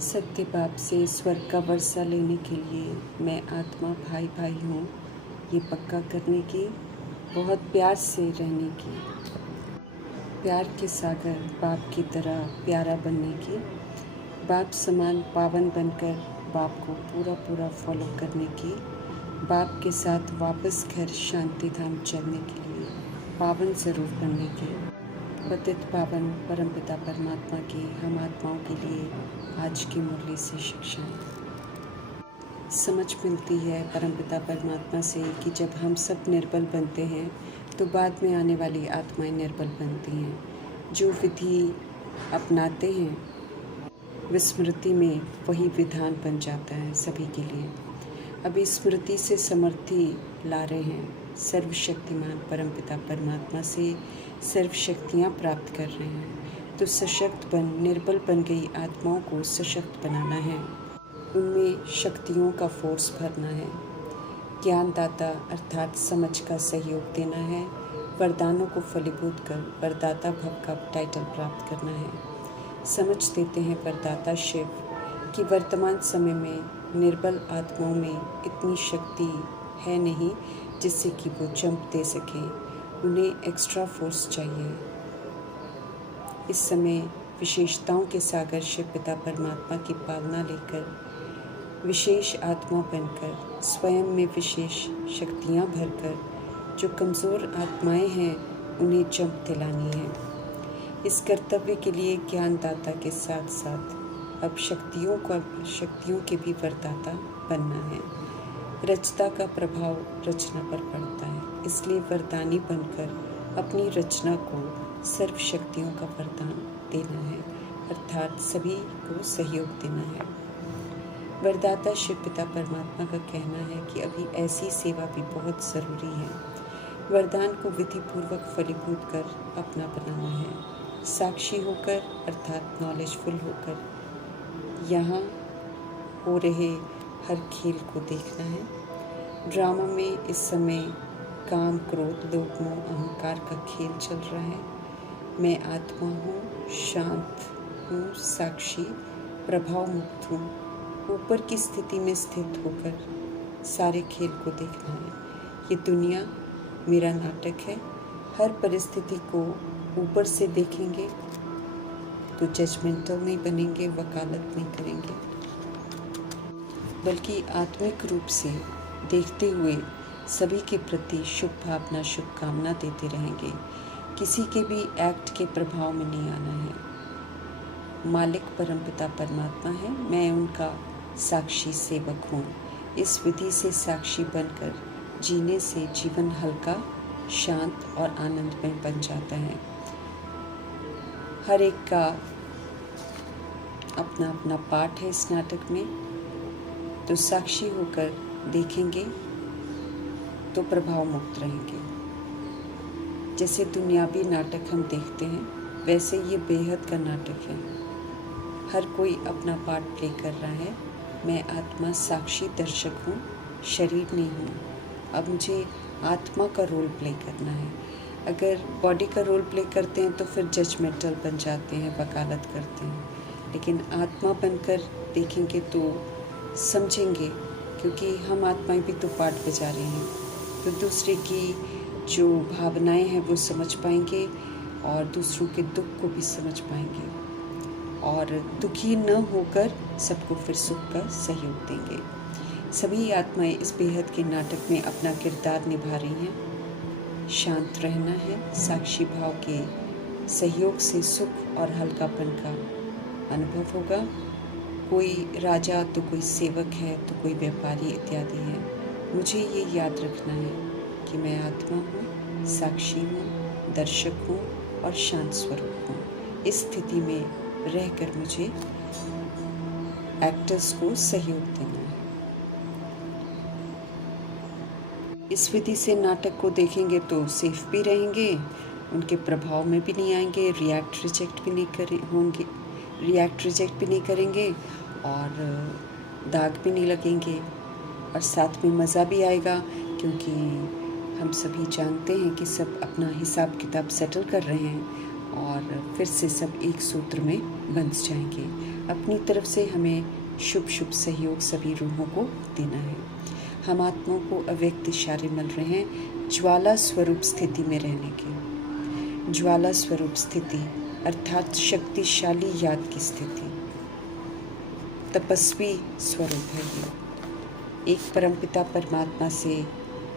सत्य बाप से स्वर्ग का वर्षा लेने के लिए मैं आत्मा भाई भाई हूँ, ये पक्का करने की, बहुत प्यार से रहने की, प्यार के सागर बाप की तरह प्यारा बनने की, बाप समान पावन बनकर बाप को पूरा पूरा फॉलो करने की, बाप के साथ वापस घर शांति धाम चलने के लिए पावन ज़रूर बनने की। पतित पावन परमपिता परमात्मा की हम आत्माओं के लिए आज की मुरली से शिक्षा समझ मिलती है परमपिता परमात्मा से कि जब हम सब निर्बल बनते हैं तो बाद में आने वाली आत्माएं निर्बल बनती हैं। जो विधि अपनाते हैं विस्मृति में वही विधान बन जाता है सभी के लिए। अभी स्मृति से समर्थी ला रहे हैं, सर्वशक्तिमान परमपिता परमात्मा से सर्व शक्तियाँ प्राप्त कर रहे हैं। तो सशक्त बन निर्बल बन गई आत्माओं को सशक्त बनाना है, उनमें शक्तियों का फोर्स भरना है, ज्ञानदाता अर्थात समझ का सहयोग देना है, वरदानों को फलीभूत कर वरदाता भव का टाइटल प्राप्त करना है। समझ देते हैं वरदाता शिव कि वर्तमान समय में निर्बल आत्माओं में इतनी शक्ति है नहीं जिससे कि वो जंप दे सकें, उन्हें एक्स्ट्रा फोर्स चाहिए। इस समय विशेषताओं के सागर शिव पिता परमात्मा की पालना लेकर विशेष आत्मा बनकर स्वयं में विशेष शक्तियाँ भरकर जो कमज़ोर आत्माएं हैं उन्हें जंप दिलानी है। इस कर्तव्य के लिए ज्ञानदाता के साथ साथ अब शक्तियों के भी वरदाता बनना है। रचता का प्रभाव रचना पर पड़ता है, इसलिए वरदानी बनकर अपनी रचना को सर्व शक्तियों का वरदान देना है, अर्थात सभी को सहयोग देना है। वरदाता शिव पिता परमात्मा का कहना है कि अभी ऐसी सेवा भी बहुत ज़रूरी है। वरदान को विधिपूर्वक फलीभूत कर अपना बनाना है, साक्षी होकर अर्थात नॉलेजफुल होकर यहाँ हो रहे हर खेल को देखना है। ड्रामा में इस समय काम क्रोध लोभ मोह अहंकार का खेल चल रहा है। मैं आत्मा हूँ, शांत हूँ, साक्षी प्रभाव मुक्त हूँ, ऊपर की स्थिति में स्थित होकर सारे खेल को देखना है। ये दुनिया मेरा नाटक है। हर परिस्थिति को ऊपर से देखेंगे तो जजमेंटल नहीं बनेंगे, वकालत नहीं करेंगे, बल्कि आत्मिक रूप से देखते हुए सभी के प्रति शुभ भावना शुभकामना देते रहेंगे। किसी के भी एक्ट के प्रभाव में नहीं आना है। मालिक परमपिता परमात्मा है, मैं उनका साक्षी सेवक हूँ। इस विधि से साक्षी बनकर जीने से जीवन हल्का, शांत और आनंदमय बन जाता है। हर एक का अपना अपना पार्ट है इस नाटक में, तो साक्षी होकर देखेंगे तो प्रभाव मुक्त रहेंगे। जैसे दुनियावी नाटक हम देखते हैं वैसे ये बेहद का नाटक है। हर कोई अपना पार्ट प्ले कर रहा है। मैं आत्मा साक्षी दर्शक हूँ, शरीर नहीं हूँ। अब मुझे आत्मा का रोल प्ले करना है। अगर बॉडी का रोल प्ले करते हैं तो फिर जजमेंटल बन जाते हैं, वकालत करते हैं, लेकिन आत्मा बनकर देखेंगे तो समझेंगे, क्योंकि हम आत्माएं भी तो पार्ट बजा रहे हैं, तो दूसरे की जो भावनाएं हैं वो समझ पाएंगे और दूसरों के दुख को भी समझ पाएंगे और दुखी न होकर सबको फिर सुख का सहयोग देंगे। सभी आत्माएं इस बेहद के नाटक में अपना किरदार निभा रही हैं। शांत रहना है, साक्षी भाव के सहयोग से सुख और हल्कापन का अनुभव होगा। कोई राजा तो कोई सेवक है तो कोई व्यापारी इत्यादि है। मुझे ये याद रखना है कि मैं आत्मा हूँ, साक्षी हूँ, दर्शक हूँ और शांत स्वरूप हूँ। इस स्थिति में रहकर मुझे एक्टर्स को सहयोग देना है। इस विधि से नाटक को देखेंगे तो सेफ भी रहेंगे, उनके प्रभाव में भी नहीं आएंगे, रिएक्ट रिजेक्ट भी नहीं करेंगे और दाग भी नहीं लगेंगे, और साथ में मज़ा भी आएगा, क्योंकि हम सभी जानते हैं कि सब अपना हिसाब किताब सेटल कर रहे हैं और फिर से सब एक सूत्र में बंध जाएंगे। अपनी तरफ से हमें शुभ शुभ सहयोग सभी रूहों को देना है। हम आत्माओं को अव्यक्त इशारे मिल रहे हैं ज्वाला स्वरूप स्थिति में रहने के। ज्वाला स्वरूप स्थिति अर्थात शक्तिशाली याद की स्थिति, तपस्वी स्वरूप है ये। एक परमपिता परमात्मा से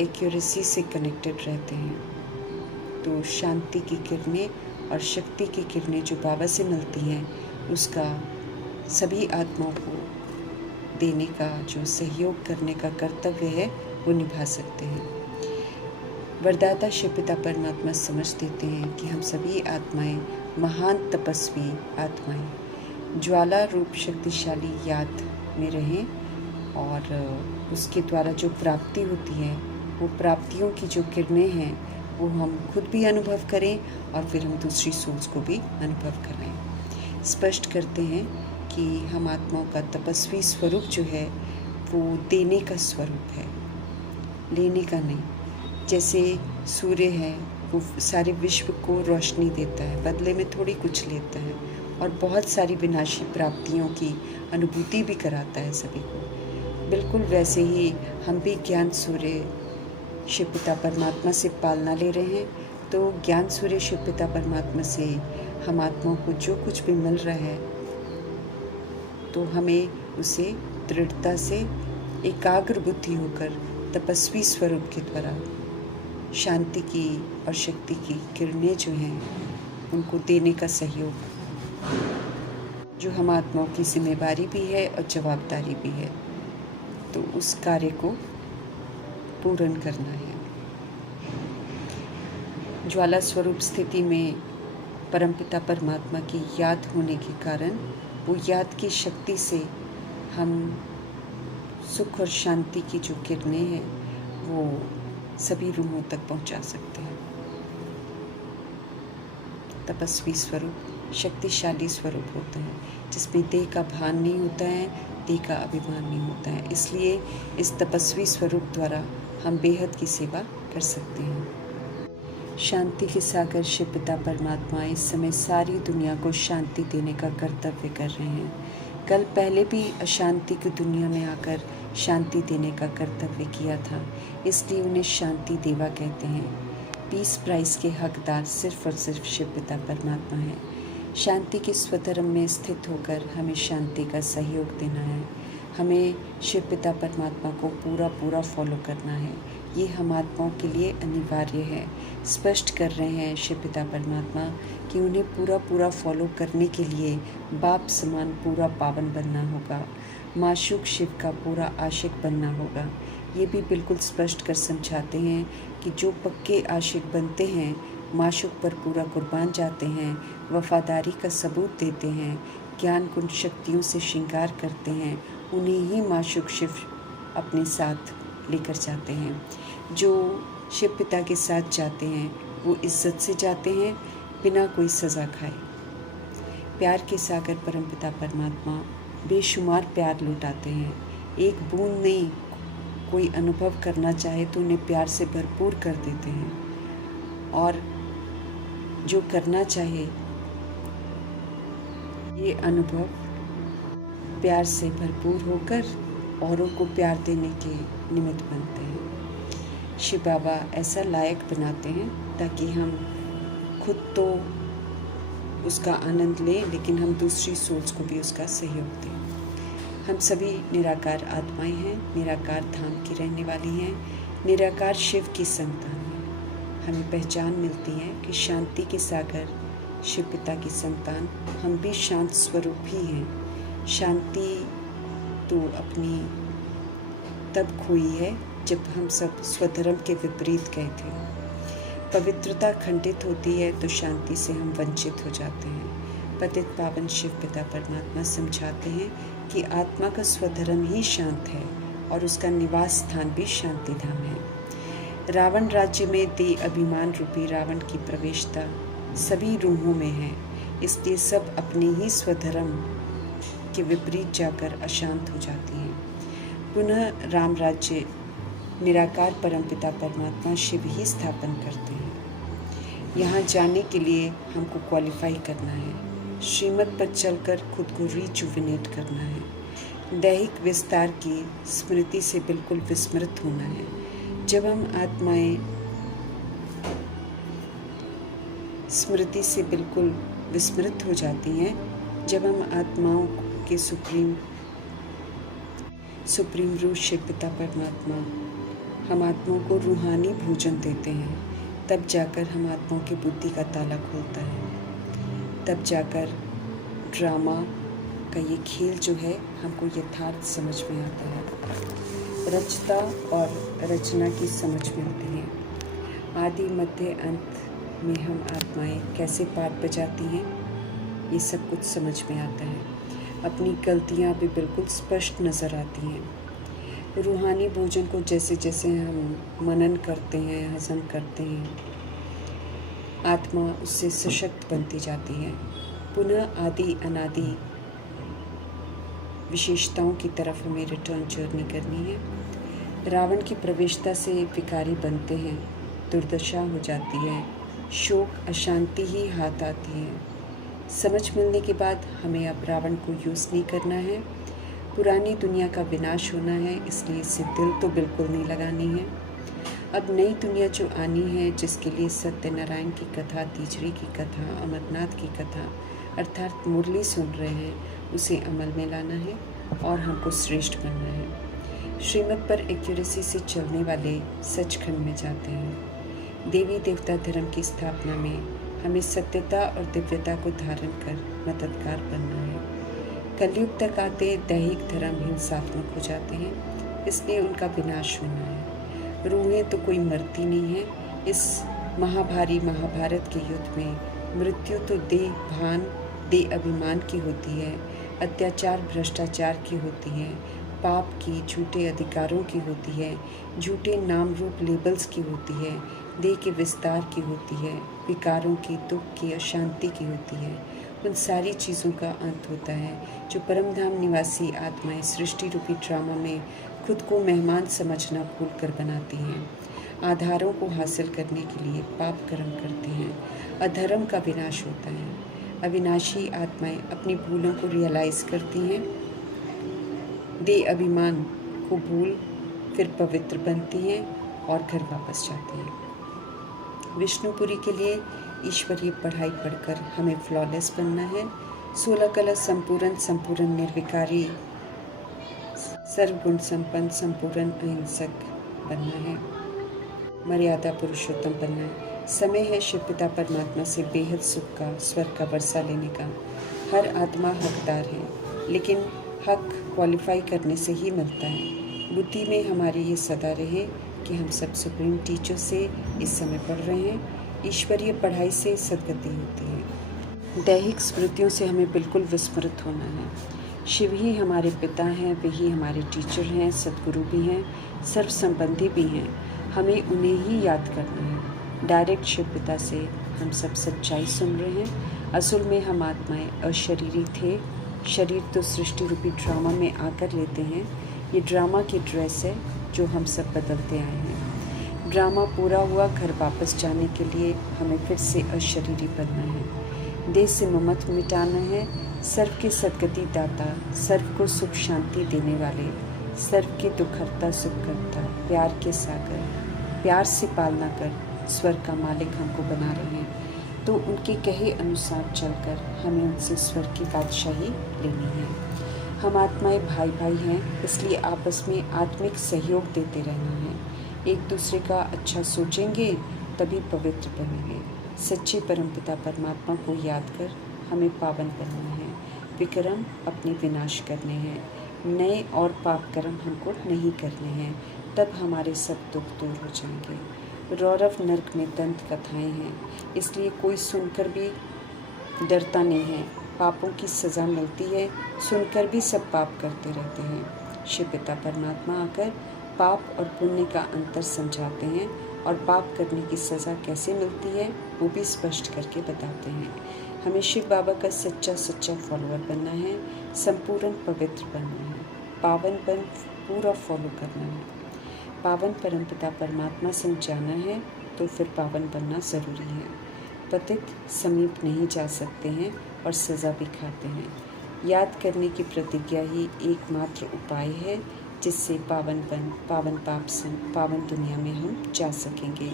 एक्यूरेसी से कनेक्टेड रहते हैं, तो शांति की किरणें और शक्ति की किरणें जो बाबा से मिलती हैं, उसका सभी आत्माओं को देने का, जो सहयोग करने का कर्तव्य है, वो निभा सकते हैं। वरदाता शिव पिता परमात्मा समझ देते हैं कि हम सभी आत्माएं महान तपस्वी आत्माएं ज्वाला रूप शक्तिशाली याद में रहें, और उसके द्वारा जो प्राप्ति होती है, वो प्राप्तियों की जो किरणें हैं, वो हम खुद भी अनुभव करें और फिर हम दूसरी सोच को भी अनुभव कराएं। स्पष्ट करते हैं कि हम आत्माओं का तपस्वी स्वरूप जो है वो देने का स्वरूप है, लेने का नहीं। जैसे सूर्य है, वो सारे विश्व को रोशनी देता है, बदले में थोड़ी कुछ लेता है, और बहुत सारी विनाशी प्राप्तियों की अनुभूति भी कराता है सभी को। बिल्कुल वैसे ही हम भी ज्ञान सूर्य शिव पिता परमात्मा से पालना ले रहे हैं। तो ज्ञान सूर्य शिव पिता परमात्मा से हम आत्माओं को जो कुछ भी मिल रहा है, तो हमें उसे दृढ़ता से एकाग्र बुद्धि होकर तपस्वी स्वरूप के द्वारा शांति की और शक्ति की किरणें जो हैं, उनको देने का सहयोग, जो हम आत्माओं की जिम्मेदारी भी है और जवाबदारी भी है, तो उस कार्य को पूर्ण करना है। ज्वाला स्वरूप स्थिति में परमपिता परमात्मा की याद होने के कारण वो याद की शक्ति से हम सुख और शांति की जो किरणें हैं, वो सभी रूहों तक पहुंचा सकते हैं। तपस्वी स्वरूप शक्तिशाली स्वरूप होते हैं, जिसमें देह का भान नहीं होता है, देह का अभिमान नहीं होता है। इसलिए इस तपस्वी स्वरूप द्वारा हम बेहद की सेवा कर सकते हैं। शांति के सागर शिव पिता परमात्मा इस समय सारी दुनिया को शांति देने का कर्तव्य कर रहे हैं। कल पहले भी अशांति की दुनिया में आकर शांति देने का कर्तव्य किया था, इसलिए उन्हें शांति देवा कहते हैं। पीस प्राइज के हकदार सिर्फ और सिर्फ शिव पिता परमात्मा हैं। शांति के स्वधर्म में स्थित होकर हमें शांति का सहयोग देना है। हमें शिव पिता परमात्मा को पूरा फॉलो करना है। ये हम आत्माओं के लिए अनिवार्य है। स्पष्ट कर रहे हैं शिव पिता परमात्मा कि उन्हें पूरा फॉलो करने के लिए बाप समान पूरा पावन बनना होगा, माशूक शिव का पूरा आशिक बनना होगा। ये भी बिल्कुल स्पष्ट कर समझाते हैं कि जो पक्के आशिक बनते हैं, माशूक पर पूरा कुर्बान जाते हैं, वफादारी का सबूत देते हैं, ज्ञान गुण शक्तियों से श्रृंगार करते हैं, उन्हें ही माशूक शिव अपने साथ लेकर जाते हैं। जो शिव पिता के साथ जाते हैं वो इज्जत से जाते हैं, बिना कोई सज़ा खाए। प्यार के सागर परमपिता परमात्मा बेशुमार प्यार लुटाते हैं। एक बूंद नहीं, कोई अनुभव करना चाहे तो उन्हें प्यार से भरपूर कर देते हैं, और जो करना चाहे ये अनुभव प्यार से भरपूर होकर औरों को प्यार देने के निमित्त बनते हैं। शिव बाबा ऐसा लायक बनाते हैं ताकि हम खुद तो उसका आनंद लें, लेकिन हम दूसरी सोच को भी उसका सहयोग दें। हम सभी निराकार आत्माएं हैं, निराकार धाम की रहने वाली हैं, निराकार शिव की संतान हैं। हमें पहचान मिलती है कि शांति के सागर शिव पिता की संतान हम भी शांत स्वरूप ही हैं। शांति तो अपनी तब खोई है जब हम सब स्वधर्म के विपरीत गए थे। पवित्रता खंडित होती है तो शांति से हम वंचित हो जाते हैं। पतित पावन शिव पिता परमात्मा समझाते हैं कि आत्मा का स्वधर्म ही शांत है और उसका निवास स्थान भी शांति धाम है। रावण राज्य में दे अभिमान रूपी रावण की प्रवेशता सभी रूहों में है, इसलिए सब अपने ही स्वधर्म के विपरीत जाकर अशांत हो जाती हैं। पुनः राम राज्य निराकार परमपिता परमात्मा शिव ही स्थापन करते हैं। यहाँ जाने के लिए हमको क्वालिफाई करना है। श्रीमत पर चलकर खुद को रिजुविनेट करना है। दैहिक विस्तार की स्मृति से बिल्कुल विस्मृत होना है। जब हम आत्माएं स्मृति से बिल्कुल विस्मृत हो जाती हैं, जब हम आत्माओं के सुप्रीम रूह शिव पिता परमात्मा हम आत्माओं को रूहानी भोजन देते हैं, तब जाकर हम आत्माओं की बुद्धि का ताला खुलता है। तब जाकर ड्रामा का ये खेल जो है हमको यथार्थ समझ में आता है। रचता और रचना की समझ में आती है। आदि मध्य अंत में हम आत्माएं कैसे पाठ बजाती हैं, ये सब कुछ समझ में आता है। अपनी गलतियाँ भी बिल्कुल स्पष्ट नज़र आती हैं। रूहानी भोजन को जैसे जैसे हम मनन करते हैं, हजम करते हैं, आत्मा उससे सशक्त बनती जाती है। पुनः आदि अनादि विशेषताओं की तरफ हमें रिटर्न जर्नी करनी है। रावण की प्रवेशता से विकारी बनते हैं, दुर्दशा हो जाती है, शोक अशांति ही हाथ आती है। समझ मिलने के बाद हमें अब रावण को यूज़ नहीं करना है। पुरानी दुनिया का विनाश होना है, इसलिए इससे दिल तो बिल्कुल नहीं लगानी है। अब नई दुनिया जो आनी है, जिसके लिए सत्यनारायण की कथा, तीजरी की कथा, अमरनाथ की कथा अर्थात मुरली सुन रहे हैं, उसे अमल में लाना है और हमको श्रेष्ठ बनना है। श्रीमत पर एक्यूरेसी से चलने वाले सचखंड में जाते हैं। देवी देवता धर्म की स्थापना में हमें सत्यता और दिव्यता को धारण कर मददगार बनना है। कलयुग तक आते दैहिक धर्म हिंसात्मक हो जाते हैं, इसलिए उनका विनाश होना है। रूहें तो कोई मरती नहीं है। इस महाभारी महाभारत के युद्ध में मृत्यु तो देह भान, देह अभिमान की होती है, अत्याचार भ्रष्टाचार की होती है, पाप की, झूठे अधिकारों की होती है, झूठे नाम रूप लेबल्स की होती है, देह के विस्तार की होती है, विकारों की, दुख की, अशांति की होती है। उन सारी चीज़ों का अंत होता है जो परमधाम निवासी आत्माएं सृष्टि रूपी ड्रामा में खुद को मेहमान समझना भूलकर बनाती हैं। आधारों को हासिल करने के लिए पाप कर्म करती हैं। अधर्म का विनाश होता है। अविनाशी आत्माएं अपनी भूलों को रियलाइज़ करती हैं, देह अभिमान को भूल फिर पवित्र बनती हैं और घर वापस जाती हैं। विष्णुपुरी के लिए ईश्वरीय पढ़ाई पढ़कर हमें फ्लॉलेस बनना है। 16 कला संपूर्ण निर्विकारी, सर्वगुण संपन्न, संपूर्ण अहिंसक बनना है। मर्यादा पुरुषोत्तम बनना है। समय है शिव पिता परमात्मा से बेहद सुख का, स्वर्ग का वर्षा लेने का। हर आत्मा हकदार है, लेकिन हक क्वालिफाई करने से ही मिलता है। बुद्धि में हमारी ये सदा रहे कि हम सब सुप्रीम टीचर से इस समय पढ़ रहे हैं। ईश्वरीय पढ़ाई से सद्गति होती है। दैहिक स्मृतियों से हमें बिल्कुल विस्मृत होना है। शिव ही हमारे पिता हैं, वे ही हमारे टीचर हैं, सद्गुरु भी हैं, सर्व संबंधी भी हैं। हमें उन्हें ही याद करना है। डायरेक्ट शिव पिता से हम सब सच्चाई सुन रहे हैं। असल में हम आत्माएं अशरीरी थे। शरीर तो सृष्टि रूपी ड्रामा में आकर लेते हैं। ये ड्रामा की ड्रेस है जो हम सब बदलते आए हैं। ड्रामा पूरा हुआ, घर वापस जाने के लिए हमें फिर से अशरीरी बनना है। देह से ममत्व मिटाना है। सर्व के सद्गति दाता, सर्व को सुख शांति देने वाले, सर्व के दुखहर्ता सुखकर्ता, प्यार के सागर, प्यार से पालना कर स्वर्ग का मालिक हमको बना रहे हैं। तो उनके कहे अनुसार चलकर हमें उनसे स्वर्ग की बादशाही लेनी है। हम आत्माएं भाई भाई हैं, इसलिए आपस में आत्मिक सहयोग देते रहना है। एक दूसरे का अच्छा सोचेंगे तभी पवित्र बनेंगे। सच्चे परमपिता परमात्मा को याद कर हमें पावन बनना है। विक्रम अपने विनाश करने हैं। नए और पाप कर्म हमको नहीं करने हैं, तब हमारे सब दुख दूर हो जाएंगे। रौरव नर्क में दंत कथाएं हैं, इसलिए कोई सुनकर भी डरता नहीं है। पापों की सज़ा मिलती है, सुनकर भी सब पाप करते रहते हैं। शिव पिता परमात्मा आकर पाप और पुण्य का अंतर समझाते हैं और पाप करने की सज़ा कैसे मिलती है वो भी स्पष्ट करके बताते हैं। हमें शिव बाबा का सच्चा फॉलोअर बनना है, संपूर्ण पवित्र बनना है, पावनपन पूरा फॉलो करना है। पावन परमपिता परमात्मा से जाना है तो फिर पावन बनना ज़रूरी है। पतित समीप नहीं जा सकते हैं, और सज़ा भी खाते हैं। याद करने की प्रतिज्ञा ही एकमात्र उपाय है जिससे पावन दुनिया में हम जा सकेंगे।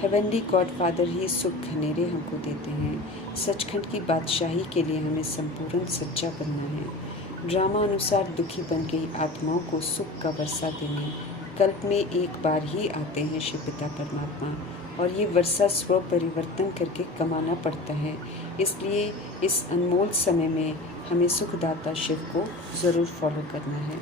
हेवनली गॉडफादर ही सुख घनेरे हमको देते हैं। सचखंड की बादशाही के लिए हमें संपूर्ण सच्चा बनना है। ड्रामा अनुसार दुखी बन गई आत्माओं को सुख का वर्षा देने कल्प में एक बार ही आते हैं शिव पिता परमात्मा, और ये वर्षा स्व परिवर्तन करके कमाना पड़ता है। इसलिए इस अनमोल समय में हमें सुखदाता शिव को ज़रूर फॉलो करना है।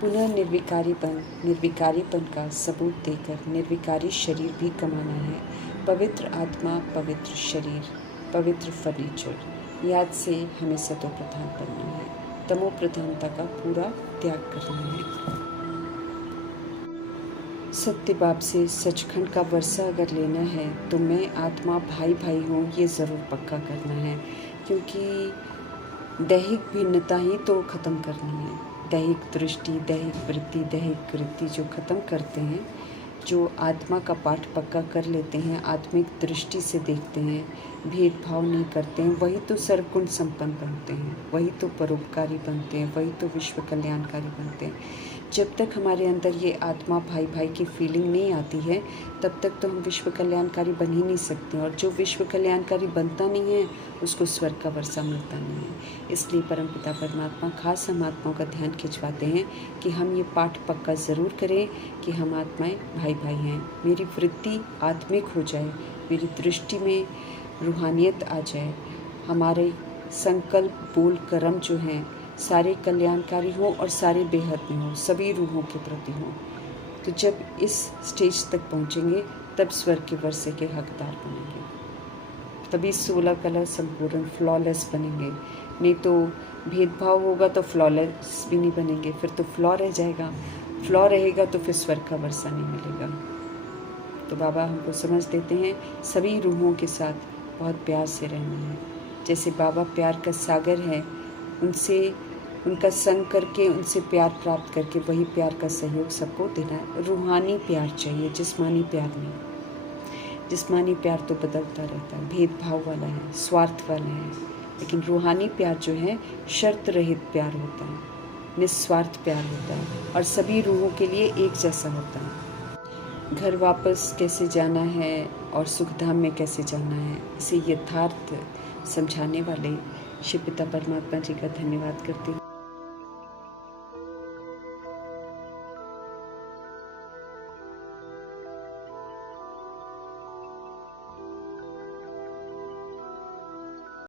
पुनः निर्विकारीपन का सबूत देकर निर्विकारी शरीर भी कमाना है। पवित्र आत्मा, पवित्र शरीर, पवित्र फर्नीचर, याद से हमें सतो प्रधान बनना है। तमो प्रधानता का पूरा त्याग करना है। सत्य बाप से सचखंड का वर्षा अगर लेना है तो मैं आत्मा भाई हूँ, ये ज़रूर पक्का करना है, क्योंकि दैहिक भिन्नता ही तो ख़त्म करनी है। दैहिक दृष्टि, दैहिक वृत्ति, दैहिक कृति जो ख़त्म करते हैं, जो आत्मा का पाठ पक्का कर लेते हैं, आत्मिक दृष्टि से देखते हैं, भेदभाव नहीं करते हैं, वही तो सर्वगुण संपन्न बनते हैं, वही तो परोपकारी बनते हैं, वही तो विश्व कल्याणकारी बनते हैं। जब तक हमारे अंदर ये आत्मा भाई की फीलिंग नहीं आती है, तब तक तो हम विश्व कल्याणकारी बन ही नहीं सकते, और जो विश्व कल्याणकारी बनता नहीं है उसको स्वर्ग का वर्षा मिलता नहीं है। इसलिए परमपिता परमात्मा खास हम आत्माओं का ध्यान खिंचवाते हैं कि हम ये पाठ पक्का ज़रूर करें कि हम आत्माएं भाई हैं। मेरी वृत्ति आत्मिक हो जाए, मेरी दृष्टि में रूहानियत आ जाए, हमारे संकल्प, बोल, कर्म जो हैं सारे कल्याणकारी हों और सारे बेहद में हों, सभी रूहों के प्रति हों। तो जब इस स्टेज तक पहुँचेंगे तब स्वर्ग के वर्षे के हकदार बनेंगे, तभी 16 कला संपूर्ण फ्लॉलेस बनेंगे। नहीं तो भेदभाव होगा तो फ्लॉलेस भी नहीं बनेंगे, फिर तो फ्लॉ रह जाएगा। फ्लॉ रहेगा तो फिर स्वर्ग का वर्षा नहीं मिलेगा। तो बाबा हमको समझ देते हैं सभी रूहों के साथ बहुत प्यार से रहना है। जैसे बाबा प्यार का सागर है, उनसे उनका संग करके, उनसे प्यार प्राप्त करके वही प्यार का सहयोग सबको देना है। रूहानी प्यार चाहिए, जिस्मानी प्यार नहीं। जिस्मानी प्यार तो बदलता रहता है, भेदभाव वाला है, स्वार्थ वाला है, लेकिन रूहानी प्यार जो है शर्त रहित प्यार होता है, निस्वार्थ प्यार होता है और सभी रूहों के लिए एक जैसा होता है। घर वापस कैसे जाना है और सुखधाम में कैसे जाना है, इसे यथार्थ समझाने वाले शिव पिता परमात्मा जी का धन्यवाद करती हूँ।